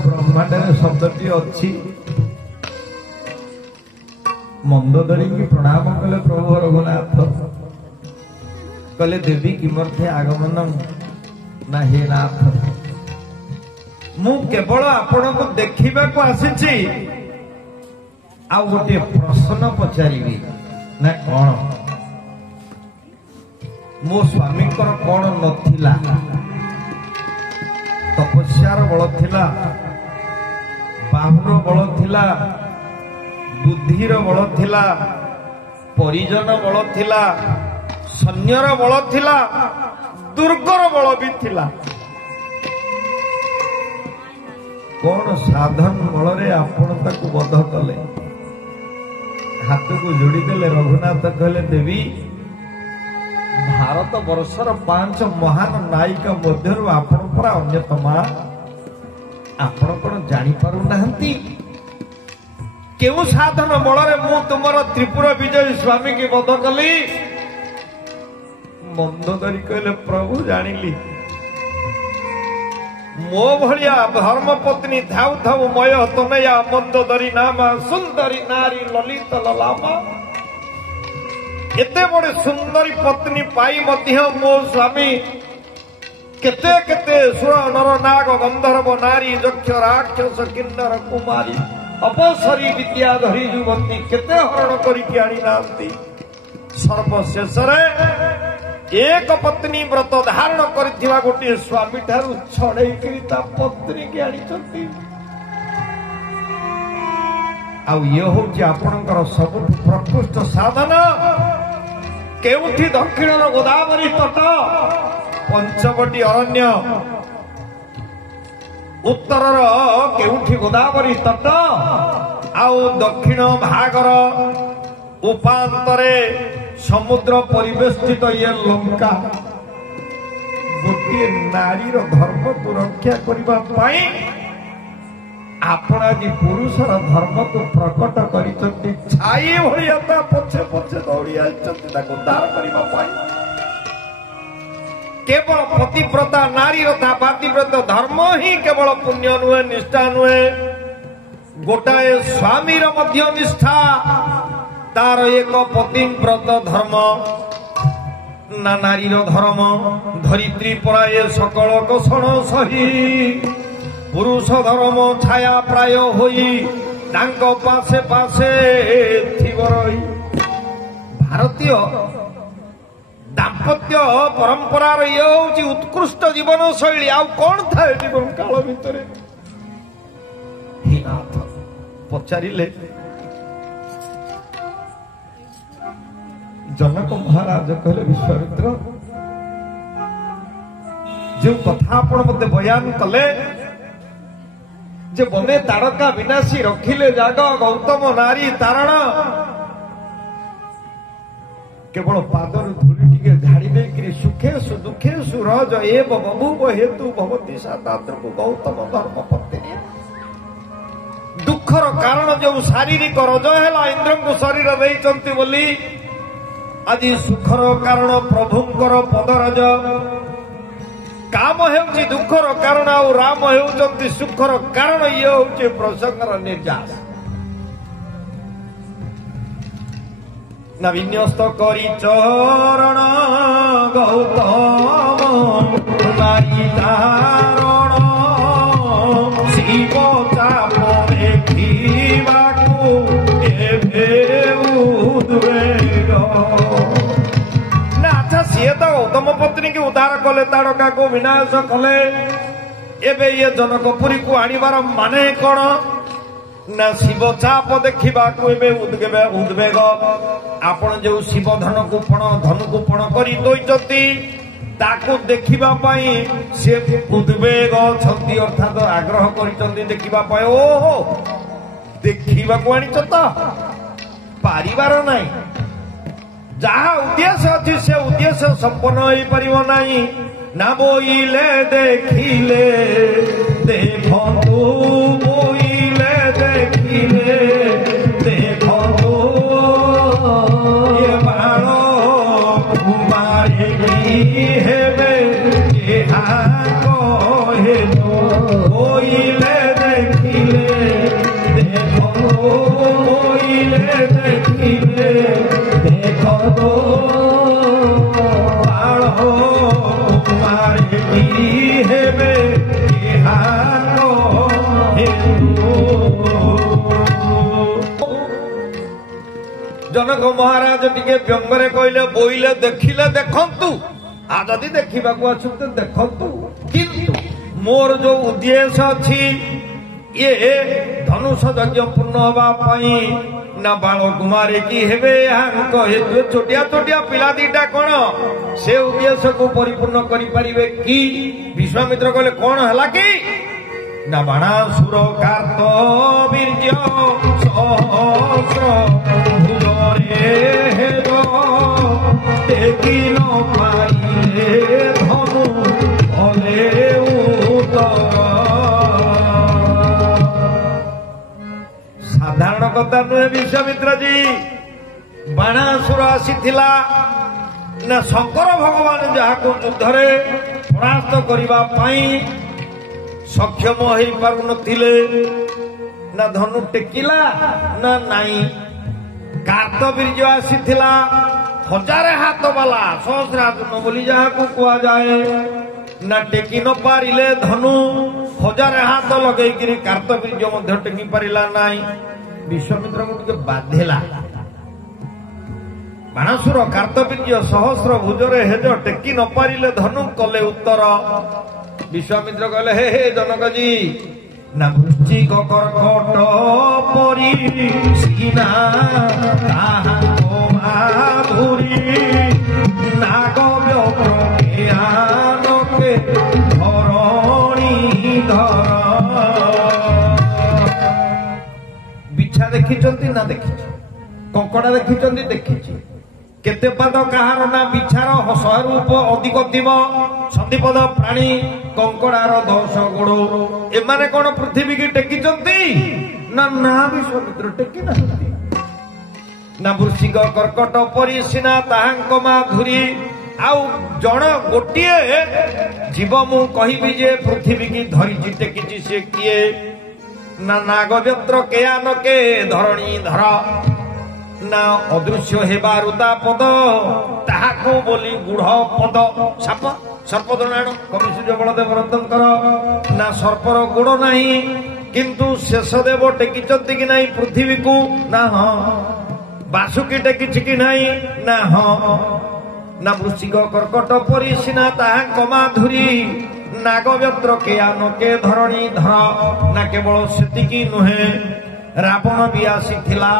ब्रह्मांड शब्दटी अच्छी मंदोदरी की प्रणाम कले प्रभु रघुनाथ कले देवी किमर्थे आगमन ना हे नाथ मु केवल आपण को देखा को आसी आ गोटे प्रश्न पचारि ना कौन मो स्वामी कौन नथिला तपस्यार बल थिला बाहुर बल थिला बुद्धिर बल थिला परिजन बल थिला सैन्यर बल थिला दुर्गर बल भी थिला कौन साधन बल रे आपण ताकू बध कले हाथ को जोड़ी देले रघुनाथ कहले देवी भारत वर्षर 5 महान नायिका मध्य आपण परा अन्यतमा आपण कौन जानी पारु नाहंती केउ साधन बल मु तुमर त्रिपुर विजय स्वामी की बध कली मंदोदरी कहले प्रभु जानिली मो भलिया धर्म पत्नी धाउ धाउ मय तनया मंदोदरी नामा सुंदरी नारी ललित ललामा एते बड़े सुंदरी पत्नी पाई मध्य मो स्वामी केते केते सुर नर नाग गंधर्व नारी यक्ष राक्षस किन्नर कुमारी अपसरी विद्याधरी युवती केते हरण करिक आनी नांती सर्वशेष रे एक पत्नी व्रत धारण करथिवा गोटे स्वामी ठारू छड़ेई करी ता पत्नी के आनी चंती आउ ये होची आपनकर सब प्रकृष्ट साधन केउठी दक्षिणर गोदावरी तट पंचवटी अरण्य उत्तरर केउठी गोदावरी तट आउ दक्षिण भागर उपांतरे समुद्र परिवेष्टित ये लंका गोटे नारीर धर्म को रक्षा करबा पाई आपण आज पुरुषर धर्म को प्रकट करिसंती छाई भलिया ता पछे पछे दौड़ी आइसंती ताको उद्धार करबा पाई केवल पतिव्रता नारी रथा पातिव्रत धर्म ही केवल पुण्य नुहे निष्ठा नुहे गोटाए स्वामीर मध्य निष्ठा तार एक पतिव्रत धर्म ना नारीर धर्म धरित्री पराये सकल कषण सही पुरुष धर्म छाया प्राय होई तांको पासे पासे थिवरई भारतीय दाम्पत्य परंपरार ये होची उत्कृष्ट जीवन शैली आ कौन थाए जीवन काल भितरे हे नाथ पचारिले जनक महाराज कहले विश्वामित्र जो कथा आपण मते बयान कले जे बने तारका विनाशी रखिले जाग गौतम नारी तारण केवल पादर धूली टिके झाड़ी देकरी सुखेसु दुखेसु रज एव बभूव हेतु भवती साताद्रको गौतम धर्म पत्नी दुखर कारण जो शारीरिक रज है इंद्र को शरीर देइचंती बोली आज सुखर कारण प्रभुंकर पदरज काम हेउची दुखर कारण आ राम हेउचंती सुखर कारण ये होची प्रसंगर निर्यास नवीन्यस्त करी चरण गौतम नारी धारण शिव चाप देखिबाकू एभे उद्वेग सीए तो गौतम पत्नी की उद्धार कले ताड़का को विनाश कले एबे ये जनकपुरी को आनिबार माने कौन ना शिव चाप देखा उद्वेग आपण जो शिव धनुकूपण करी दोइचंती ताकू देखिबा पाई से उद्वेग छंती अर्थात आग्रह करिचंती देखिबा पाई ओहो देखिबा को आनिच तो पारिबार नाही जहा उद्देश्य अच्छी से उद्देश्य संपन्न हो पारिबो नाही ना बोइले देखिले देखो बोइले देखिले देखो ये बालो कुमारी କୁମାରୀ ହେବେ जनक महाराज टिके व्यंगरे कहले बोइले देखिले देखंतु आ जदि देखिबाकू आछुते देखंतु किंतु मोर जो उद्देश्य अछि ये धनुष यज्ञ पूर्ण होबा पई ना बाल कुमारी की हेबे हांको हे छोटिया छोटिया पिला दीटा कोन से उद्देश्य को परिपूर्ण करि परिबे की विश्वामित्र कहले कोन हला की ना बाणासुर कार्तवीर्य सहस्र भुजरे हेदो टेकी न पाइले धनु भले उतर साधारण कथा नुहे विश्वामित्र जी बाणासुर आसीथिला ना शंकर भगवान जहाको युद्धरे परास्त करिबा पई सक्षम हो पारु नथिले ना धनु टेकिला ना नाई कार्तवीर्य आसीथिला हजारे हाथ वाला सहस्रार्जुन बोली जहाको कुआ जाए ना टेकी न पारिले धनु हजारे हाथ लगेई कि कार्तवीर्य मध्य टेकी पारिला नाई विश्वामित्र को टिके बाधिला बाणासुर कार्तवीर्य सहस्र भुजरे हेज टेकी न पारिले धनु कले उत्तर विश्वामित्र कहले हे हे जनक जी ना वृश्चिक कर्कट परी सीना ताहाको माधुरी नाग व्यक्र आनके धरणी धर बिछा देखिचंती ना देखिच कंकड़ा देखिचंती देखिची केते पद कहार ना बिछार शहे रूप अधिक दिव संधिपद प्राणी कंकड़ार 10 गोड़ एमाने कौन पृथ्वी की टेकिचंती ना ना विश्वामित्र टेकी ना ना वृश्चिक कर्कट परी सीना ताहांक माधुरी आउ जण गोटिए जीव मु कहिबी जे पृथ्वी की धरिची टेकिची से किए ना नागव्यत्र केयान के धरणी धर ना अदृश्य हेबारुता पद ताहाको बोली गुढ़ पद साप सर्प दणाण कवि सूर्य बलदेव रतंकर ना सर्पर गुड़ नहीं किंतु शेषदेव टेकिचंती कि नहीं पृथ्वी को ना हाँ बासुकी टेकिछि कि नहीं ना हाँ ना वृश्चिक कर्कट परी सीना ताहांक माधुरी नागव्यत्र केयान के धरणी धर ना केवल सेतिकी नुहे रावण भी आसीथिला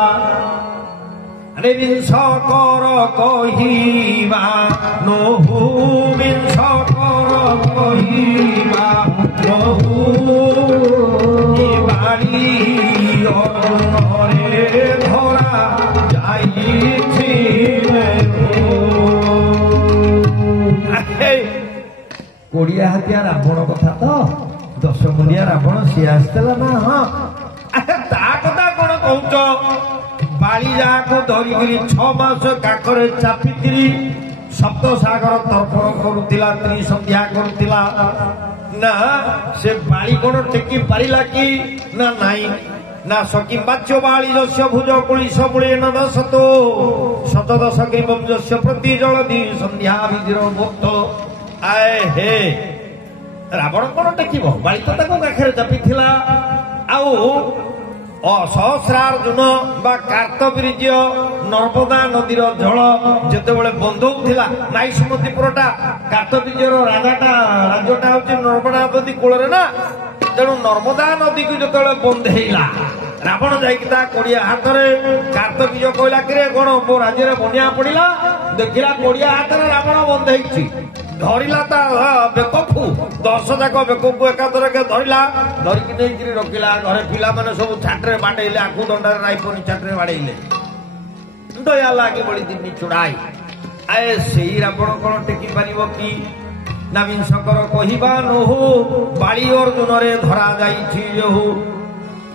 अरे विंशकर कहिबा नहु विंशकर कहिबा नहु बाड़ी अरे धरा जाइछि कोड़िया हाथिया रावण कथा तो 10 मुंडिया रावण सी आसला ना हाँ ता कथा कौन कहूच बाली जाको धरिकी 6 मास काकरे चापिकी सप्त सागर तर्पण करुला त्रिसंध्या करुला ना से बाली कौन टेकी पारिला कि ना नाई ना सकी बाच्य बाली जस्य भुज कुलिश मूले न दशतो शतदश ग्रीवं जस्य प्रति जलधि संध्या विधिर भक्त आए हे रावण कौन टेकिब बाली तो ताको काखरे चापिथिला आउ सहस्रार्जुन बा कार्तवीर्य नर्मदा नदीर जल जेते बेले बंधौला नाई समतीपुरटा कार्तवीर्यर राजाटा राज्यटा हूँ नर्मदा नदी कूल ना तेणु नर्मदा नदी को जो बंधेला रावण जा कोड़िया हाथ में कार्तवीर्य कहला कि कौन मो राज्य बनिया पड़ा देखला कोड़िया हाथ में रावण बंधे धरला बेकू 10 जाक बेकू एकादर के धरला धरिकी नहीं रखिला घरे पिला मैंने सब छाटे बाड़े आखु दंडार राइपनी छाटे बाड़े दया लगे बड़ी दिन चुड़ाई आए से रावण कौन टेकी पार कि ना विंशकर कहवा नहु बाड़ी अर्जुन रे धरा जाहु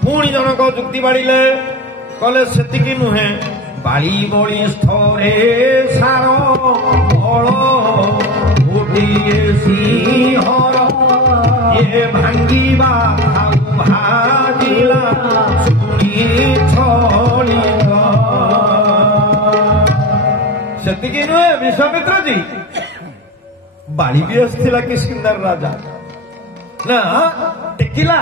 पुणी जनक जुक्ति बाड़िले कले सेतिकी नुहे बाड़ी बड़ी स्थरे सार बल सिंहर ये भांगिबा भाजिला सुनी छलिक सेतिकी नुहे विश्वामित्र जी बाली भी आसला किस्किंदार राजा ना टेकिला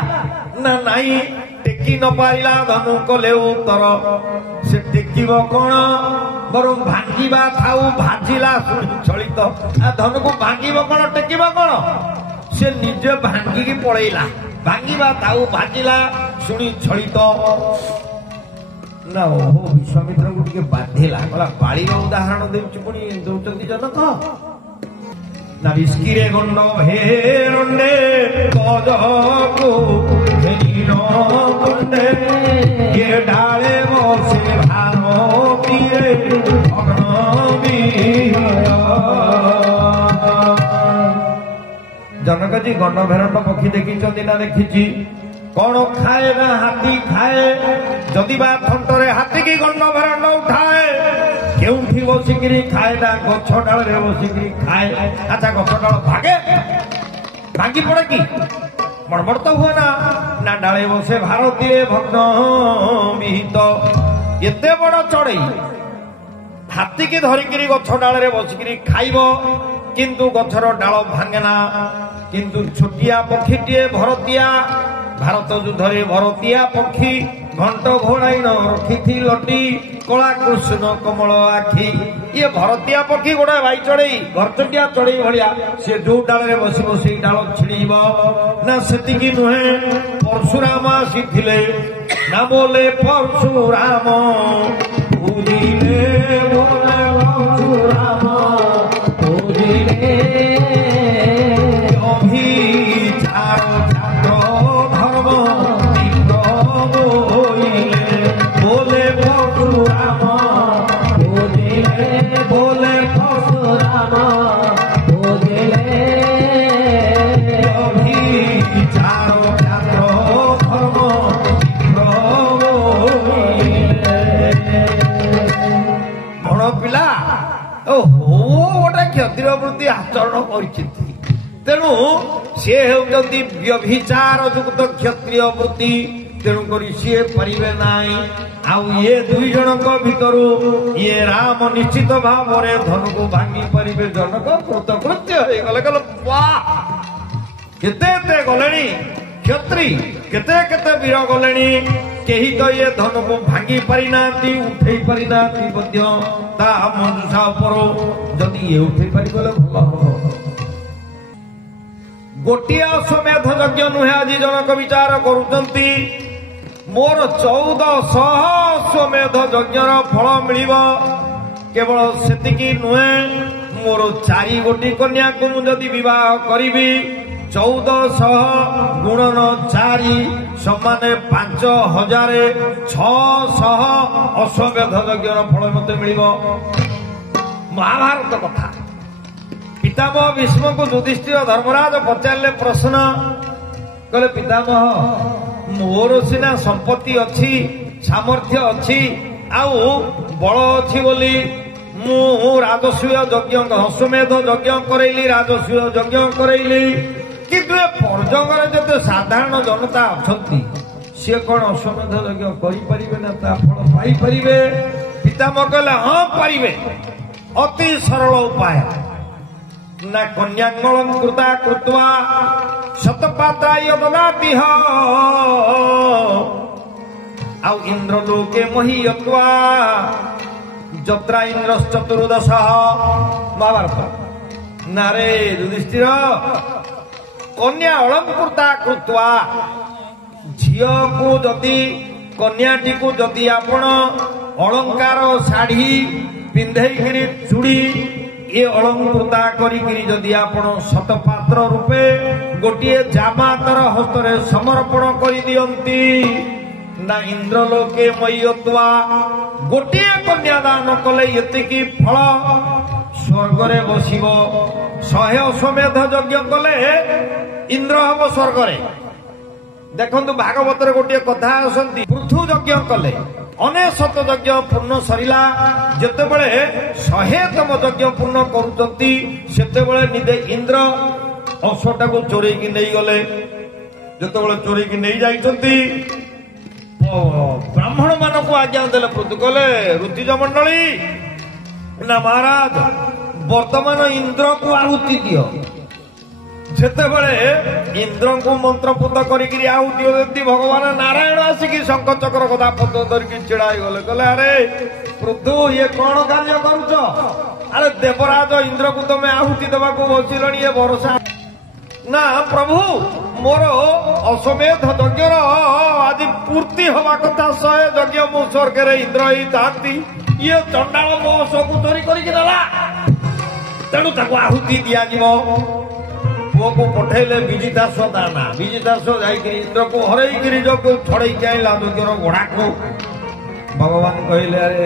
ना नाई टेकी न पारिला धनु कले उत्तर से टेकिब कौन बरं भांगिबा थाऊ भाजिला चलित धनु को भांगिब कौन टेकिब कौन से निजे भांगिकी पड़ेला भांगिबा थाऊ भाजिला शुणी चलित ना ओहो विश्वामित्र को टिके बाधिला कला बाड़ी उदाहरण देउछि पुनी दउचंती जनक ना विस्किरे गंड हे रंडे गजको हेनिनो गंडे ये डाले बसे भानो पिए अग्नबी जनक जी गंड भेरंड पक्षी देखी ना देखी कौन खाए ना हाथी खाए जदि बा थंटरे हाथी की गंड भेरंड उठाए केउठी बसिकी खाए ना गछ डाल बसिकी खाए अच्छा गछ डाल भागे भांगी पड़े कि मड़मड़ तो हुए ना डाले बसे भारतीय भग्न विहित एते बड़ चढ़ई हाथी की धरिकी गछ डाल बसिकी खाइब किंतु गछर डाल भांगेना किंतु छोटिया पक्षीटीए भरतिया भारत युद्धरे भरतिया पक्षी घंट घोड़ाइन रखी लटी कला कृष्ण कमल आखि ये भरतिया पक्षी गोटे भाई चढ़ई घरचटिया चढ़ई भाया से जो डाल बसिब से डाल छिड़ब ना सेतिकी नुहे परशुराम आसीथिले ना बोले परशुराम पूजिले बोले परशुराम पूजिले क्षत्रिय आचरण तेणु सी होती व्यभिचार युक्त क्षत्रिय वृत्ति तेणुक सी पारे ना आउ ये दुई जनक भितर ये राम निश्चित भाव में धन को भांगी पारे जनक कृतकृत्य गले गले वाह केते गले क्षत्रि केते वीर गले केही तो ये धन को भांगी पारि ना उठे पारि ना मंजुषा उपर जदि ये उठे पारि गले भल गोटे अश्वमेध यज्ञ नुहे आज जनक विचार करुचंती मोर 1400 अश्वमेध यज्ञर फल मिल केवल सेतिकी नुहे मोर 4 गोटी कन्या को मुझे विवाह करी 1400 गुणन 4 समान 5600 अश्वमेध यज्ञर फल मत मिल महाभारत कथा पितामह भीष्म को युधिष्ठिर धर्मराज पचारे प्रश्न कहले पितामह मोर सिना संपत्ति अच्छी सामर्थ्य अच्छी आउ बल अच्छी बोली मु राजस्व यज्ञ अश्वमेध यज्ञ करैली राजस्व यज्ञ करैली किंतु पर्जंगर जते साधारण जनता अछंती सी कौन अश्वमेध यज्ञ करें ना फल पाई पितामह कहले हाँ पारे अति सरल उपाय ना कन्यांगलम कृता कृत्वा शतपात्राय ददाति आउ इंद्रलोके महीयत्वा जत्रा इंद्रश्चतुर्दश महाभारत नारे युधिष्ठिर कन्या अलंकृता कृत्वा झियो को जदि कन्याटी को जदि आपण अलंकार शाढ़ी पिंधेकरी चूड़ी ये अलंकृता करी आपण शतपात्र रूपे गोटे जामातर हस्तरे समर्पण कर दियंती ना इंद्रलोके मय्यत्वा गोटे कन्यादान कले एतिकी फल स्वर्गरे बसिब 100 अश्वमेध यज्ञ कले इंद्र हम स्वर्गरे देखंतु भागवत गोटे कथा आसंती पृथु यज्ञ कले 99 यज्ञ पूर्ण सरिला जेतेबेले 100तम यज्ञ पूर्ण करुचंती सेतेबेले निदे इंद्र अश्वटा को चोरी की नहीं गले जेतेबेले चोरी की नहीं जाइचंती ब्राह्मण मान को आज्ञा देले पृथु कले ऋतिज मंडली ना महाराज ବର୍ତ୍ତମାନ ଇନ୍ଦ୍ରକୁ ଆହୁତି ଦିଅ। ଯେତେବେଳେ ଇନ୍ଦ୍ରଙ୍କୁ ମନ୍ତ୍ରପୁତ କରିକିରି ଆହୁତି ଦିଅନ୍ତି ଭଗବାନ ନାରାୟଣ ଆସିକି ଶଙ୍ଖ ଚକ୍ର ଗଦା ପଦ୍ମ ଧରିକି ଛିଡା ହେଇଗଲେ। କହିଲେ ଆରେ ପୃଥୁ ଇଏ କଣ କାର୍ଯ୍ୟ କରୁଛ? ଆରେ ଦେବରାଜ ଇନ୍ଦ୍ରକୁ ତମେ ଆହୁତି ଦେବାକୁ ବସିଲଣି, ଏ ଭରସା ନା ପ୍ରଭୁ ମୋର ଅଶ୍ୱମେଧ ଯଜ୍ଞର ଆଜି ପୂର୍ତ୍ତି ହବା କଥା। 100 ଯଜ୍ଞ ମୁଁ ସ୍ୱର୍ଗରେ ଇନ୍ଦ୍ର ହେଇଥାନ୍ତି, ଇଏ ଚଣ୍ଡାଳ ମୋ ସବୁ ଚୋରି କରିକି ନେଲା, ତେଣୁ ତାକୁ ଆହୁତି ଦିଆଯିବ। ପୁଅକୁ ପଠେଇଲେ ବିଜିତାଶ ଦାନା। ବିଜିତାଶ ଯାଇକିରି ଇନ୍ଦ୍ରକୁ ହରେଇକିରି ଯୋଗ ଛଡେଇକି ଆଇଲା ଯଜ୍ଞର ଘୋଡାକୁ। ଭଗବାନ କହିଲେ ଆରେ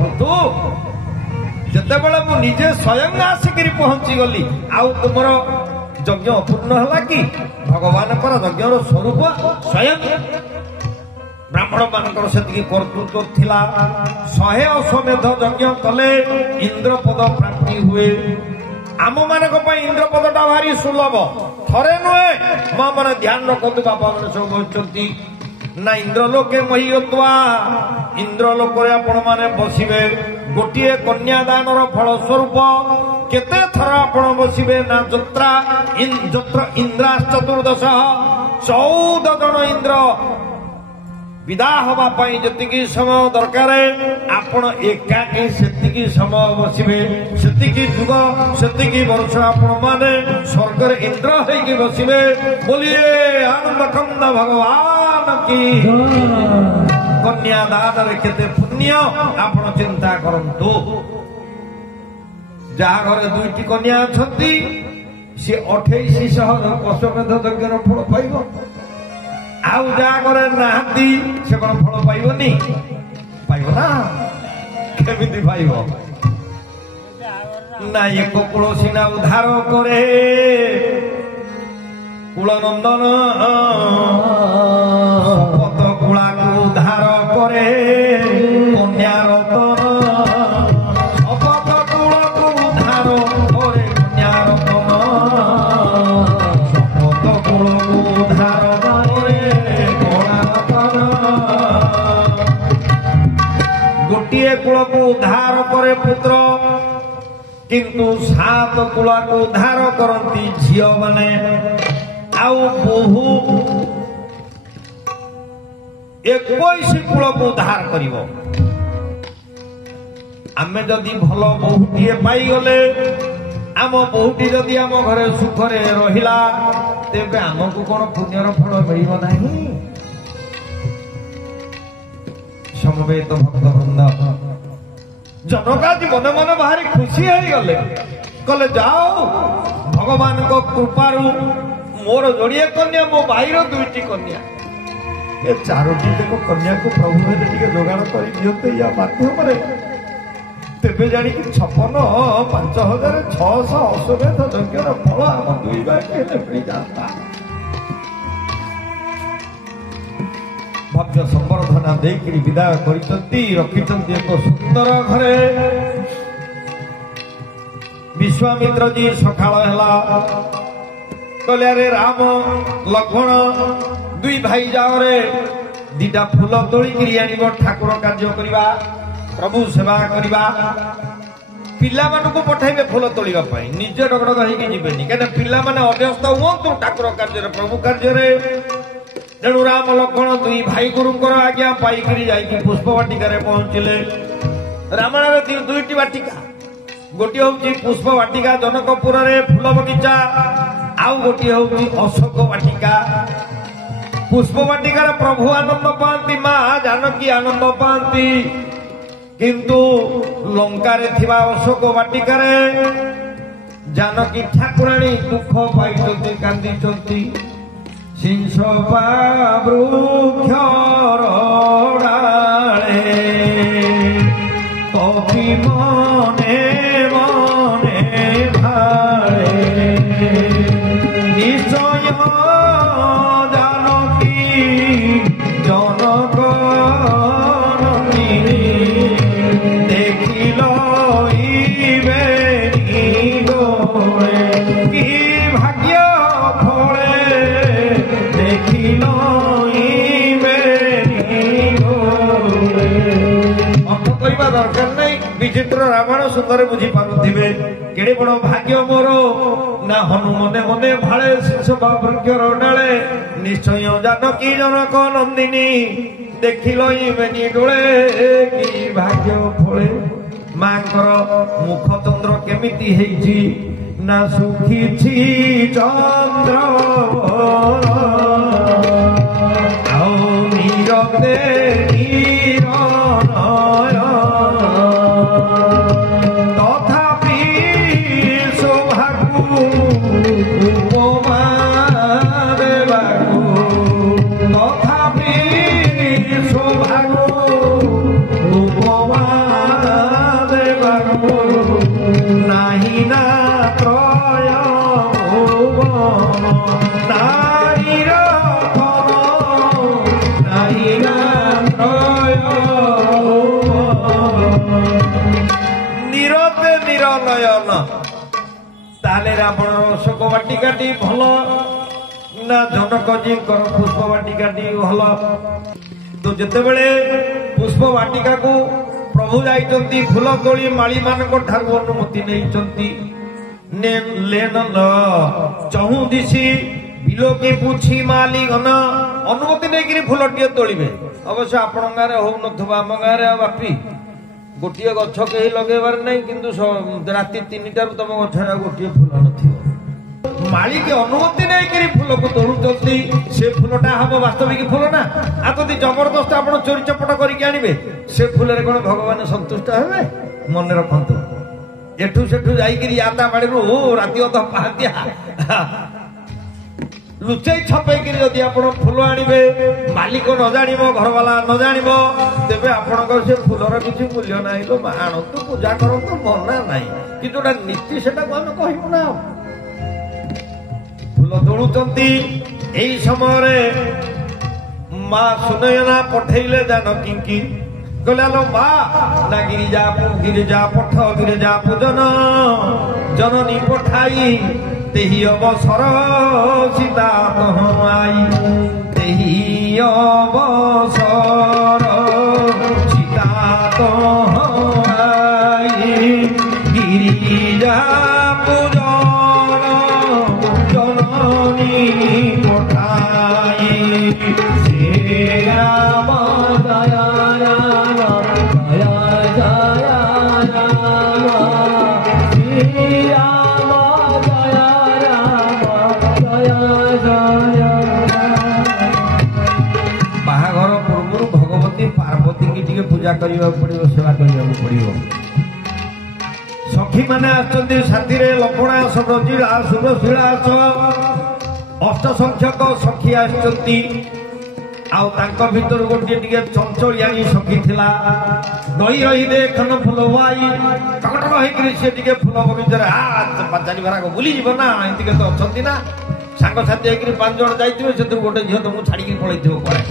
ପୃଥୁ ଯେତେବେଳେ ମୁଁ ନିଜେ ସ୍ୱୟଂ ଆସିକିରି ପହଞ୍ଚିଗଲି ଆଉ ତୁମର ଯଜ୍ଞ ଅପୂର୍ଣ୍ଣ ହେଲା କି? ଭଗବାନଙ୍କର ଯଜ୍ଞର ସ୍ୱରୂପ ସ୍ୱୟଂ। ବ୍ରାହ୍ମଣ ମାନଙ୍କର ସେତିକି କର୍ତ୍ତୃତ୍ୱ ଥିଲା। 100 ଅଶ୍ୱମେଧ ଯଜ୍ଞ କଲେ ଇନ୍ଦ୍ରପଦ ପ୍ରାପ୍ତି ହୁଏ। ଆମ ମାନଙ୍କ ପାଇଁ ଇନ୍ଦ୍ରପଦଟା ଭାରି ସୁଲଭ, ଥରେ ନୁହେଁ। ମା ମାନେ ଧ୍ୟାନ ରଖନ୍ତୁ, ବାପା ମାନେ ସବୁ ବସିଛନ୍ତି ନା। ଇନ୍ଦ୍ରଲୋକେ ମହିୟତ୍ୱା, ଇନ୍ଦ୍ରଲୋକରେ ଆପଣ ମାନେ ବସିବେ। ଗୋଟିଏ କନ୍ୟାଦାନର ଫଳ ସ୍ୱରୂପ କେତେ ଥର ଆପଣ ବସିବେ ନା ଯତ୍ର ଇନ୍ଦ୍ରାଶ୍ଚତୁର୍ଦଶ, 14 ଜଣ ଇନ୍ଦ୍ର ବିଦା ହବା ପାଇଁ ଯେତିକି ସମୟ ଦରକାର ଆପଣ ଏକାକି ସେତିକି ସମୟ ବସିବେ। ସେତିକି ଯୁଗ ସେତିକି ବର୍ଷ ଆପଣ ମାନେ ସ୍ୱର୍ଗରେ ଇନ୍ଦ୍ର ହେଇକି ବସିବେ। ବୋଲିଏ ଆନନ୍ଦ କନ୍ଦ ଭଗବାନ କି। କନ୍ୟାଦାନରେ କେତେ ପୁଣ୍ୟ ଆପଣ ଚିନ୍ତା କରନ୍ତୁ। ଯାହା ଘରେ 2ଟି କନ୍ୟା ଅଛନ୍ତି ସେ 2800 ଅଶ୍ୱମେଧ ଯଜ୍ଞର ଫଳ ପାଇବ। ଆଉ ଯାହା ଘରେ ନାହାନ୍ତି ସେ କଣ ଫଳ ପାଇବନି? ପାଇବ ନା। କେମିତି ପାଇବ? ନା ଏକ କୂଳ ସିନା ଉଦ୍ଧାର କରେ କୁଳନନ୍ଦନ, ଶପଥ କୁଳାକୁ ଉଦ୍ଧାର କରେ କନ୍ୟା ରତନ। ଶପଥ କୁଳକୁ ଉଦ୍ଧାର କରେ କନ୍ୟା ରତନ, ଶପଥ କୁଳକୁ ଉଦ୍ଧାର କରେ କନ୍ୟା ରତନ। ଗୋଟିଏ କୂଳକୁ ଉଦ୍ଧାର କରେ ପୁତ୍ର, କିନ୍ତୁ 7 କୂଳକୁ ଉଦ୍ଧାର କରନ୍ତି ଝିଅ ମାନେ। ଆଉ ବୋହୂ 21 କୂଳକୁ ଉଦ୍ଧାର କରିବ। ଆମେ ଯଦି ଭଲ ବୋହୂଟିଏ ପାଇଗଲେ, ଆମ ବୋହୂଟି ଯଦି ଆମ ଘରେ ସୁଖରେ ରହିଲା, ତେବେ ଆମକୁ କଣ ପୁଣ୍ୟର ଫଳ ମିଳିବ ନାହିଁ? ସମବେତ ଭକ୍ତବୃନ୍ଦ, ଜନକ ଆଜି ମନେ ମନେ ଭାରି ଖୁସି ହେଇଗଲେ। କହିଲେ ଯାଅ ଭଗବାନଙ୍କ କୃପାରୁ ମୋର ଯୋଡ଼ିଏ କନ୍ୟା, ମୋ ଭାଇର 2ଟି କନ୍ୟା, ଏ 4ଟି ଯାକ କନ୍ୟାକୁ ପ୍ରଭୁ ହେଲେ ଟିକେ ଯୋଗାଣ କରି ଦିଅନ୍ତେ ୟା ମାଧ୍ୟମରେ, ତେବେ ଜାଣିକି 56,5600 ଅଶ୍ୱମେଧ ଯଜ୍ଞର ଫଳ ଆମ 2 ଭାଇକୁ ହେଲେ ମିଳିଯାନ୍ତା। ଭବ୍ୟ ସମ୍ବର୍ଦ୍ଧନା ଦେଇକିରି ବିଦାୟ କରିଛନ୍ତି। ରଖିଛନ୍ତି ଏକ ସୁନ୍ଦର ଘରେ। ବିଶ୍ୱାମିତ୍ରଜୀ ସକାଳ ହେଲା କହିଲେ ଆରେ ରାମ ଲକ୍ଷ୍ମଣ 2 ଭାଇ ଯାଅରେ 2ଟା ଫୁଲ ତୋଳିକିରି ଆଣିବ, ଠାକୁର କାର୍ଯ୍ୟ କରିବା, ପ୍ରଭୁ ସେବା କରିବା। ପିଲାମାନଙ୍କୁ ପଠାଇବେ ଫୁଲ ତୋଳିବା ପାଇଁ, ନିଜେ ଡଗଡଗ ହେଇକି ଯିବେନି, କାହିଁକିନା ପିଲାମାନେ ଅଭ୍ୟସ୍ତ ହୁଅନ୍ତୁ ଠାକୁର କାର୍ଯ୍ୟରେ, ପ୍ରଭୁ କାର୍ଯ୍ୟରେ। ତେଣୁ ରାମ ଲକ୍ଷ୍ମଣ 2 ଭାଇ ଗୁରୁଙ୍କର ଆଜ୍ଞା ପାଇକିରି ଯାଇକି ପୁଷ୍ପ ବାଟିକାରେ ପହଞ୍ଚିଲେ। ରାମାୟଣରେ 2ଟି ବାଟିକା, ଗୋଟିଏ ହଉଛି ପୁଷ୍ପ ବାଟିକା ଜନକପୁରରେ ଫୁଲ ବଗିଚା, ଆଉ ଗୋଟିଏ ହଉଛି ଅଶୋକ ବାଟିକା। ପୁଷ୍ପ ବାଟିକାରେ ପ୍ରଭୁ ଆନନ୍ଦ ପାଆନ୍ତି, ମା ଜାନକୀ ଆନନ୍ଦ ପାଆନ୍ତି, କିନ୍ତୁ ଲଙ୍କାରେ ଥିବା ଅଶୋକ ବାଟିକାରେ ଜାନକୀ ଠାକୁରାଣୀ ଦୁଃଖ ପାଇଛନ୍ତି, କାନ୍ଦିଛନ୍ତି। ସିଂସପା ବୃକ୍ଷର ଡାଳେ କବି ମନେ ମନେ ଭାଳେ, ନିଶ୍ଚୟ ଜାନକୀ ଜନକ ଦେଖିଲ ଇବେ କି ଭାଗ୍ୟ ଫଳେ, ଦେଖିଲ ଇବେ ଅର୍ଥ କରିବା ଦରକାର ନାହିଁ। युधिष्ठिर रावण सुंदर बुझी पारुथिबे केड़े बड़ भाग्य मोर ना हनु मने मने भाळे शिशुभा वृक्षर डाले निश्चय जानकी जनक नंदिनी देखिल बेनी डोले कि भाग्य फळे मांकर मुख चंद्र केमिति हेछि ना सुखी चंद्र आओ नीरवे तथापि शोभाकु उपमा देवाकु तथापि शोभाकु उपमा देवाकु नाही ना त्रय नारीर नाही ना त्रय निरते निरनयन ताले रावण अशोक वाटिकाटी भल ना जनक जी पुष्प वाटिकाटी भल तो जिते बड़े पुष्प वाटिका को प्रभु जाइछंती फूल तोली माली मानक ठारू अनुमति नैछंती लेन चहु दिशी बिलो के पूछी माली घन अनुमति नहीं फूलटिए तोलिबे अवश्य आपण गारे हो नथबा आम गारे बापी गोटे गछ कहीं लगेबार नहीं किंतु राति 3टार तुम गछरे गोटे फूल नथिबो माली के अनुमति नहीं फूल को तोड़ुचंती से फूलटा हम वास्तविक फूल ना आ तो जबरदस्त आप चोरी चपट करके आनिबे से फूल रे कोन भगवान संतुष्ट हेबे मन रखंतु एठू सेठू जाइकरी आता बाड़ी राति अध पहातिया लुचई छपेकरी जदि आप फूल आनिबे मालिक न जानिबो घरवाला न जानिबो तेबे आपणकर से फूलर किछि मूल्य नाही लो आणतु पूजा करतु मना नाही कि जोटा नीति सेटा को हम कहिबो ना फूल तोड़ुचंती एई समय रे मां सुनयना पठेइले जानकी की कहलो मां ना गिरिजा पठ गिरिजा पूजन जननी पठाई तेही अवसर सीता आई तेही अवसर सीता आई गिरिजा पूजन जननी पठाई से राम दया पूजा करने पड़ो सेवा करने पड़ो सखी मैंने आसती साथी लपणा सदजिला सुरशिला अष्ट संख्यक सखी आसती भितर गोटे चंचलियाणी सखी थिला नई रही दे खन फूल भाई टकटक होकर फूल बगीचार चारि भाग बुली ना एमती तो अच्छा ना सांगसाथी होकर 5 जण जाइए से गोटे झील तुमको छाड़ी पलि कड़े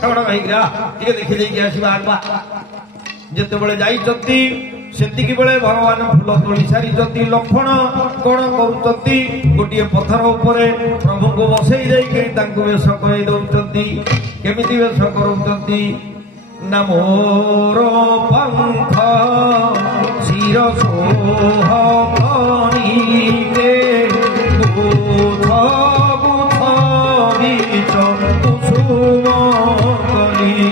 टकटक होकर देखी देखिए आसवा जिते बड़े जाइछंती सेतिकी बेले भगवान फूल तोड़ी सारी लक्ष्मण कौन करुचंती गोटे पत्थर उपरे प्रभु को बसई जाइए वेश कर दौरान केमिति वेश करुचंती ना मोर पंख शिर सोहनी कुसुम कलिके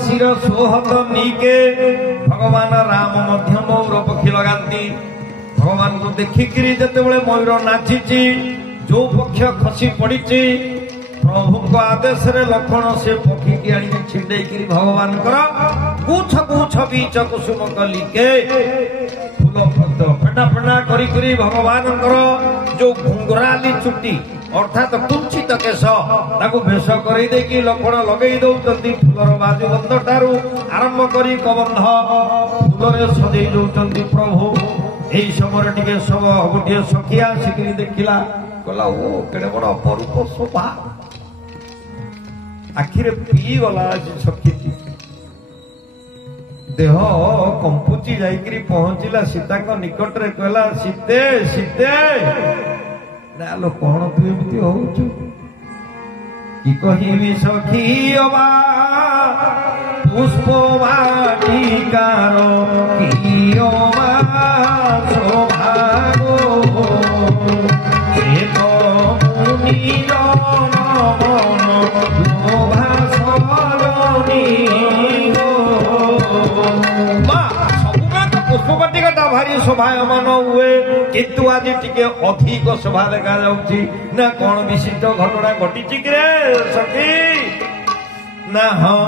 शिर सोहत नीके भगवान राम मध्य मयूर पक्षी लगाती भगवान को देखिकी जिते बड़े मयूर नाची जो पक्ष खसी पड़ी प्रभु आदेश रे लक्ष्मण से पक्षी की आनी छिंडेकी भगवान गुछ गुछ बीच कुसुम कलिके फूल फेटा फेटा करी भगवान जो घुंगराली चुटी अर्थात कुंचित केश भेष कर लक्ष्मण लगे दौरान फूलर बाजुबंध ठारू आरंभ करी कबंध फूल सजे दौरान प्रभु यही समय टे सब गोटे सखी आसिक देखला कहला ओ केड़े बड़ अपरूप शोभा आखिरे पी गला सखी देह कंपुची जाइकरी पहुंचला सीता निकट रे कहला सीते सीते ना लो कौन तू एमती होउछु कि कहिबी सखी अबा पुष्प वाटिकार कि अबा शोभागो एक मुनि जन मन लोभा सजनी पुष्पवाटिका भारी शोभायमान हुए किंतु आज टिके अधिक शोभा देखा जाउछि ना कौन विशिष्ट घटना घटी सखी ना हाँ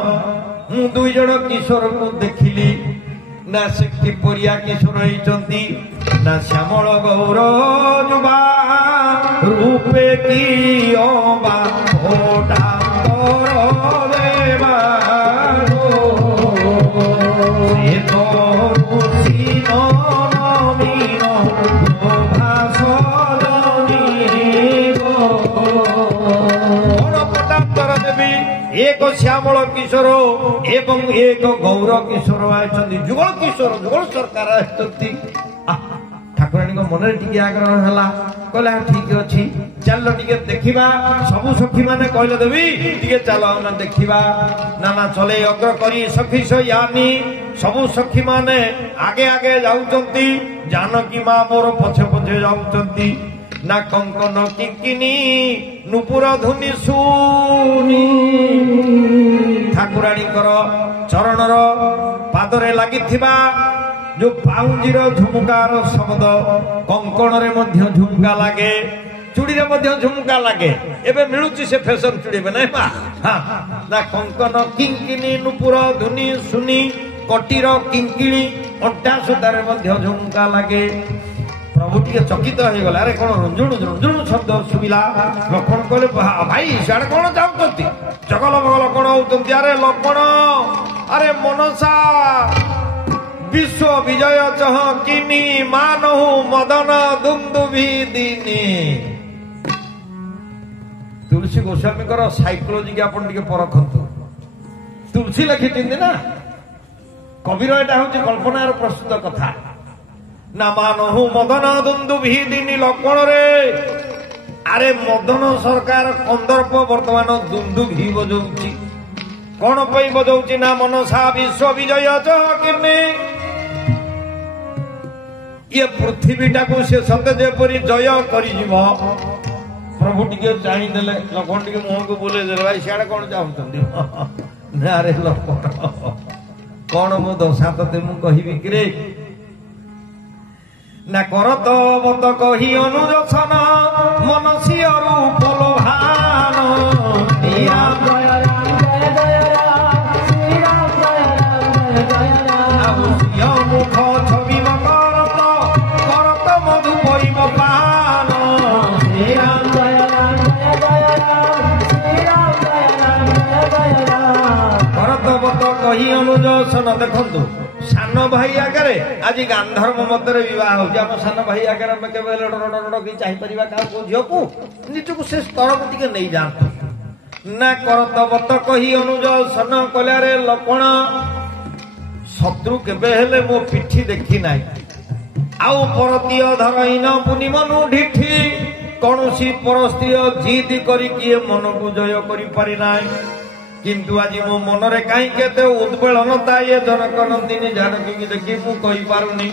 मु दुई जन किशोर को देखिली ना से किपरिया किशोर होइचंती ना श्यामल गौर जुबा रूपे की अबा ओटा देवा एक श्यामल किशोर एवं एक गौर किशोर आइछन्ति जुगल किशोर जुगल सरकार आइछन्ति ठाकुराणी को मन टिके आग्रह हला कहला ठीक अछि चल टिके देखिबा सबु सखी माने कहले देवी टिके चलो ना देखिबा ना ना चले अग्र करी सखी यानी सबु सखी माने आगे आगे जाउछन्ति जानकी मां मोर पछे पछे जाउछन्ति ना कंकन किंकिनी नुपुर धुनी सुनी ठाकुराणी चरणर पादरे लागिथिबा जो पाउंजीर झुमकार शब्द कंकण रे मध्य झुमका लागे चूड़ी रे मध्य झुमका लागे एबे मिलुची से फैशन चूड़ी बने बा ना कंकन किंकिनी नुपुर धुनी सुनी कटीर किंकिणी अंटा सुतारे मध्य झुमका लागे प्रभु टी चकित हो गला अरे कौन रुंझुण रुंझुण शब्द सुविला लक्ष्मण कहले भाई सियाड़े कौन जाऊँगी जगल बगल कौन होती अरे लक्ष्मण अरे मनसा विश्व विजय चह किनी मानहु मदन दुंदुभि दिनी तुलसी गोस्वामी साइकोलोजी की आपण टिके परखंतु तुलसी लिखी ना कविर एटा हूँ कल्पनार प्रस्तुत कथा ना मानहु मदन दुंदुभि दिनी लक्ष्मण रे अरे मदन सरकार कंदर्प वर्तमान दुंदुभि बजाउछि कौन पई बजाउछि ना मनसा विश्व विजय चकिनी ये पृथ्वीटा को से सते जेपरी जय करि जीव प्रभु टिके चाहि देले लक्ष्मण टिके मुह को बोले देले भाई सियाडे कौन चाहुछन्ती ना रे लक्ष्मण कौन मो दशा तते मु कहिबि किरे ना करत बत कही अनुजसन मनसी रूप लोभान मुख छवि करत करत मधु परिम पान करत बत कही अनुजसन देखंतु सान भाई आगे आज गांधर्व मतर बह हो सान भाई आगे चाहिए झील को निजक से स्तर को नहीं जातु ना करतबत कही अनुज सन कले रे लक्ष्मण शत्रु केबे मो पिठी देखी ना आउ परतीय धरहीन पुनि मनु ढिठी कौन सी परस्त्रीय जिद करी मन को जय करि ना किंतु आज मो मनरे कहीं केते उद्वेलनता ये जनक नंदिनी जानकी देखी मु कहि पारुनी।